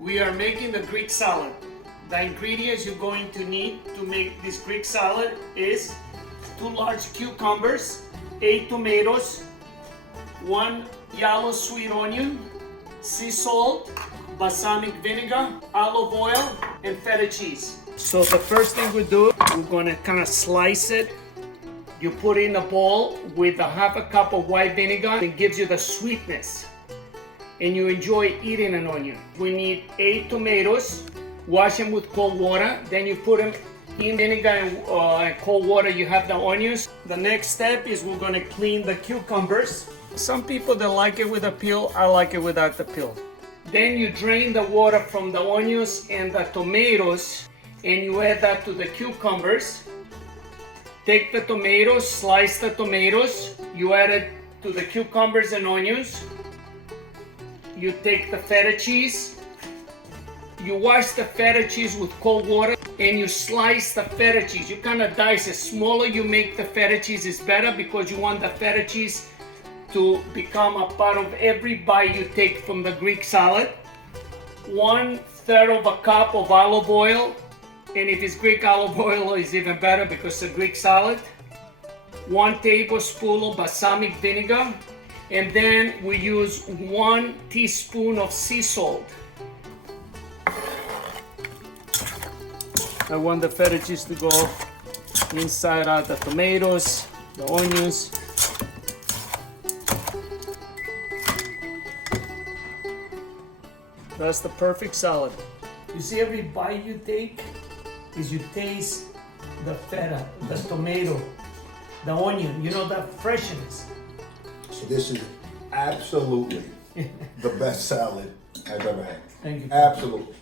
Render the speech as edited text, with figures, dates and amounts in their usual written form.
We are making the Greek salad. The ingredients you're going to need to make this Greek salad is 2 large cucumbers, 8 tomatoes, 1 yellow sweet onion, sea salt, balsamic vinegar, olive oil, and feta cheese. So the first thing we do, we're gonna kind of slice it. You put it in a bowl with a half a cup of white vinegar. It gives you the sweetness. And you enjoy eating an onion. We need 8 tomatoes. Wash them with cold water. Then you put them in vinegar and cold water. You have the onions. The next step is we're gonna clean the cucumbers. Some people they like it with a peel. I like it without the peel. Then you drain the water from the onions and the tomatoes, and you add that to the cucumbers. Take the tomatoes, slice the tomatoes. You add it to the cucumbers and onions. You take the feta cheese. You wash the feta cheese with cold water and you slice the feta cheese. You kind of dice it. Smaller you make the feta cheese is better because you want the feta cheese to become a part of every bite you take from the Greek salad. 1/3 of a cup of olive oil, and if it's Greek olive oil it's even better because it's a Greek salad. 1 tablespoon of balsamic vinegar, and then we use 1 teaspoon of sea salt. I want the feta cheese to go inside out the tomatoes, the onions. That's the perfect salad. You see, every bite you take is you taste the feta, the tomato, the onion, you know, that freshness. So this is absolutely the best salad I've ever had. Thank you. Absolutely.